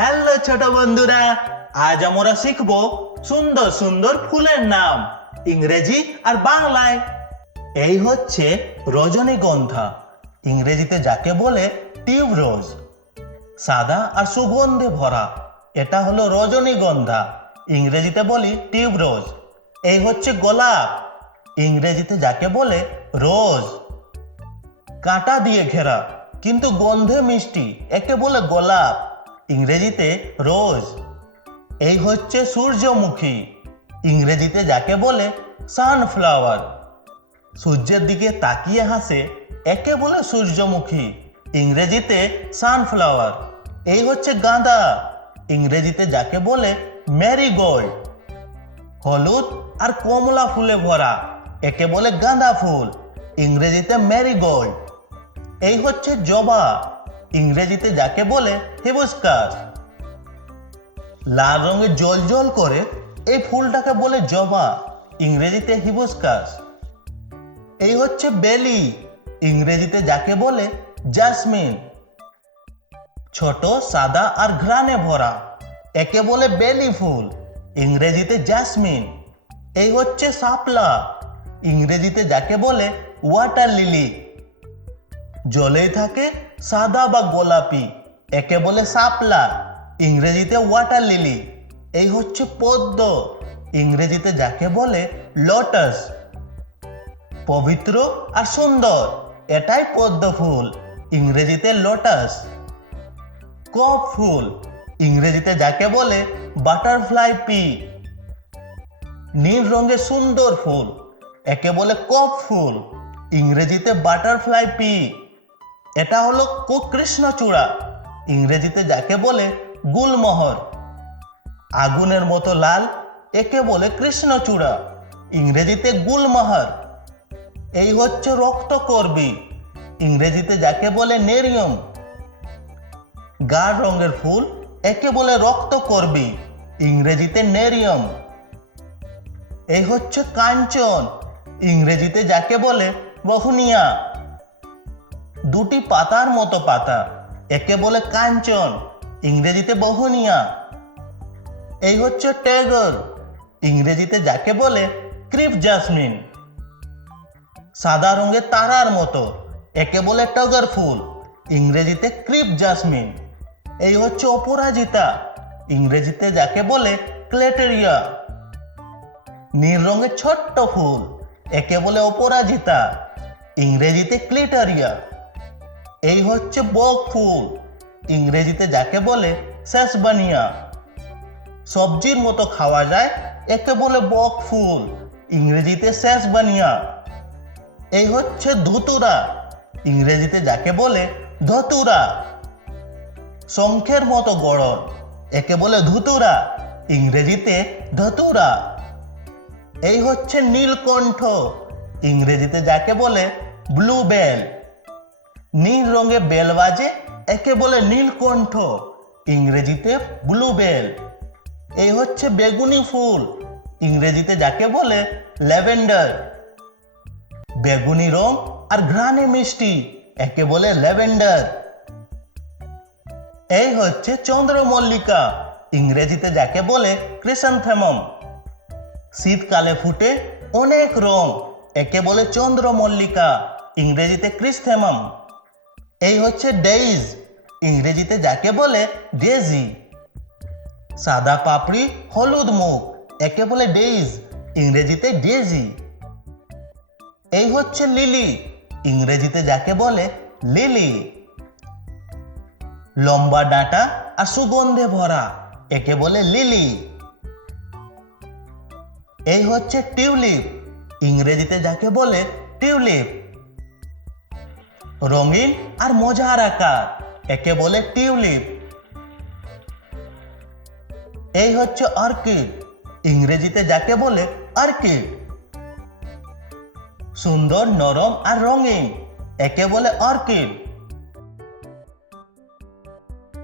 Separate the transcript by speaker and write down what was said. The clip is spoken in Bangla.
Speaker 1: হ্যালো ছোট বন্ধুরা, আজ আমরা শিখব সুন্দর সুন্দর ফুলের নাম, ইংরেজি আর বাংলায়। এই হচ্ছে রজনীগন্ধা ইংরেজিতে যাকে বলে টিউবরোজ। সাদা আর সুগন্ধে ভরা, এটা হলো রজনীগন্ধা ইংরেজিতে বলি টিউবরোজ। এই হচ্ছে গোলাপ, ইংরেজিতে যাকে বলে রোজ। কাঁটা দিয়ে ঘেরা, কিন্তু গন্ধে মিষ্টি, একে বলে গোলাপ। ইংরেজিতে রোজ। এই হচ্ছে সূর্যমুখী। ইংরেজিতে যাকে বলে সানফ্লাওয়ার। সূর্যের দিকে তাকিয়ে হাসে একে বলে সূর্যমুখী। ইংরেজিতে সানফ্লাওয়ার। এই হচ্ছে গাঁদা। ইংরেজিতে যাকে বলে ম্যারিগোল্ড হলুদ আর কমলা ফুলে ভরা, একে বলে গাঁদা ফুল। ইংরেজিতে ম্যারিগোল্ড এই হচ্ছে জবা। ইংরেজিতে যাকে বলে হিবুস্কাস লাল রঙের জল জল করে এই ফুলটাকে বলে জবা, ইংরেজিতে হিবুস্কাস এই হচ্ছে বেলি, ইংরেজিতে যাকে বলে জাসমিন। ছোট, সাদা আর ঘ্রাণে ভরা, একে বলে বেলি ফুল, ইংরেজিতে জাসমিন। এই হচ্ছে শাপলা, ইংরেজিতে যাকে বলে ওয়াটার লিলি। জলেই থাকে সাদা বা গোলাপি, একে বলে শাপলা, ইংরেজিতে ওয়াটার লিলি এই হচ্ছে পদ্ম, ইংরেজিতে যাকে বলে লোটাস পবিত্র আর সুন্দর, এটাই পদ্ম ফুল, ইংরেজিতে লোটাস কপ ফুল, ইংরেজিতে যাকে বলে বাটারফ্লাই পি নীল রঙের সুন্দর ফুল, একে বলে কপ ফুল, ইংরেজিতে বাটারফ্লাই পি এটা হলো কৃষ্ণচূড়া ইংরেজিতে যাকে বলে গুলমোহর। আগুনের মতো লাল, একে বলে কৃষ্ণচূড়া ইংরেজিতে গুলমোহর। এই হচ্ছে রক্তকর্বী। ইংরেজিতে যাকে বলে নেরিয়ম। গাঢ় রঙের ফুল, একে বলে রক্তকর্বী। ইংরেজিতে নেরিয়ম। এই হচ্ছে কাঞ্চন। ইংরেজিতে যাকে বলে বহুনিয়া দুটি পাতার মতো পাতা। একে বলে কাঞ্চন, ইংরেজিতে বহনিয়া। এই হচ্ছে টেগর, ইংরেজিতে যাকে বলে ক্রিপ জাসমিন। সাদা রঙের তারার মতো, একে বলে টগর ফুল, ইংরেজিতে ক্রিপ জাসমিন। এই হচ্ছে অপরাজিতা, ইংরেজিতে যাকে বলে ক্লেটেরিয়া। নীল রঙের ছোট্ট ফুল, একে বলে অপরাজিতা, ইংরেজিতে ক্লিটারিয়া। এই হচ্ছে বক ফুল ইংরেজিতে যাকে বলে শেষবানিয়া সবজির মতো খাওয়া যায়, একে বলে বক ফুল ইংরেজিতে শেষবানিয়া এই হচ্ছে ধুতুরা। ইংরেজিতে যাকে বলে ধতুরা। শঙ্খের মতো গড়ন, একে বলে ধুতুরা। ইংরেজিতে ধতুরা। এই হচ্ছে নীলকণ্ঠ। ইংরেজিতে যাকে বলে ব্লু বেল নীল রঙে বেল বাজে, একে বলে নীলকণ্ঠ ইংরেজিতে ব্লু বেল। এই হচ্ছে বেগুনি ফুল, ইংরেজিতে যাকে বলে ল্যাভেন্ডার। বেগুনি রং আর ঘ্রাণে মিষ্টি, একে বলে ল্যাভেন্ডার। এই হচ্ছে চন্দ্রমল্লিকা, ইংরেজিতে যাকে বলে ক্রিসান্থেমম। শীতকালে ফুটে অনেক রং, একে বলে চন্দ্রমল্লিকা, ইংরেজিতে ক্রিস্থেমাম এই হচ্ছে ডেইজ ইংরেজিতে যাকে বলে ডেজি সাদা পাপড়ি, হলুদ মুখ একে বলে ডেইজ ইংরেজিতে ডেজি এই হচ্ছে লিলি ইংরেজিতে যাকে বলে লিলি লম্বা ডাঁটা আর সুগন্ধে ভরা, একে বলে লিলি এই হচ্ছে টিউলিপ ইংরেজিতে যাকে বলে টিউলিপ রঙিন আর মজার আকার, একে বলে টিউলিপ। এই হচ্ছে অর্কিড, ইংরেজিতে যাকে বলে অর্কিড। সুন্দর, নরম আর রঙিন, একে বলে অর্কিড।